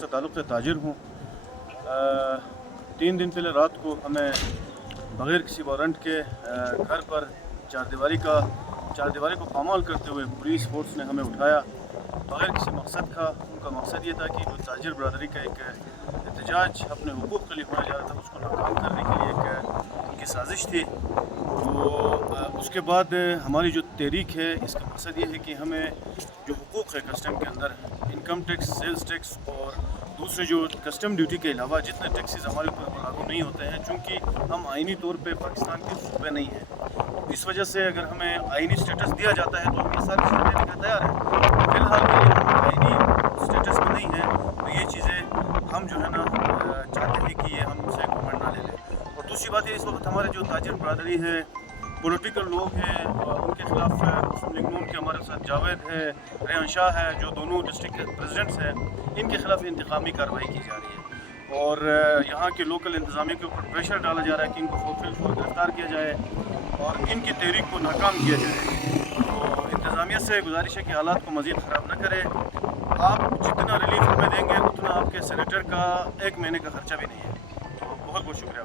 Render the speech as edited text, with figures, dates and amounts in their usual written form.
سے تعلق سے تاجر ہوں. 3 دن پہلے رات کو ہمیں بغیر کسی وارنٹ کے گھر پر چاردیواری کو پامال کرتے ہوئے پولیس فورس نے ہمیں اٹھایا بغیر کسی مقصد کا. ان کا مقصد یہ تھا کہ وہ تاجر برادری کا ایک احتجاج اپنے حقوق کے لیے ہونے جا رہا تھا, اس کو ناکام کرنے کے لیے ایک ان کی سازش تھی. تو اس کے بعد ہماری جو تحریک ہے اس کا مقصد یہ ہے کہ ہمیں جو حقوق ہے کسٹم کے اندر, انکم ٹیکس, سیلز ٹیکس اور دوسرے جو کسٹم ڈیوٹی کے علاوہ جتنے ٹیکسز ہمارے اوپر لاگو نہیں ہوتے ہیں, چونکہ ہم آئینی طور پہ پاکستان کے صوبے نہیں ہیں, اس وجہ سے اگر ہمیں آئینی سٹیٹس دیا جاتا ہے تو ہم یہ ساری چیزیں دینے کا تیار ہیں. فی الحال کے لیے ہم آئینی سٹیٹس میں نہیں ہیں, تو یہ چیزیں ہم جو ہے نا چاہتے ہیں کہ یہ ہم سے گورنمنٹ نہ لے لیں. اور دوسری بات یہ, اس وقت ہمارے جو تاجر برادری ہے, پولیٹیکل لوگ ہیں, ان کے خلاف مسلم لیگ نون کے ہمارے ساتھ جاوید ہے, ریحان شاہ ہے, جو دونوں ڈسٹرکٹ پریزیڈنٹس ہیں, ان کے خلاف انتقامی کارروائی کی جا رہی ہے. اور یہاں کے لوکل انتظامیہ کے اوپر پریشر ڈالا جا رہا ہے کہ ان کو فور گرفتار کیا جائے اور ان کی تحریک کو ناکام کیا جائے. تو انتظامیہ سے گزارش ہے کہ حالات کو مزید خراب نہ کرے. آپ جتنا ریلیف ہمیں دیں گے اتنا آپ کے سینیٹر کا 1 مہینے کا خرچہ بھی نہیں ہے. تو بہت بہت شکریہ.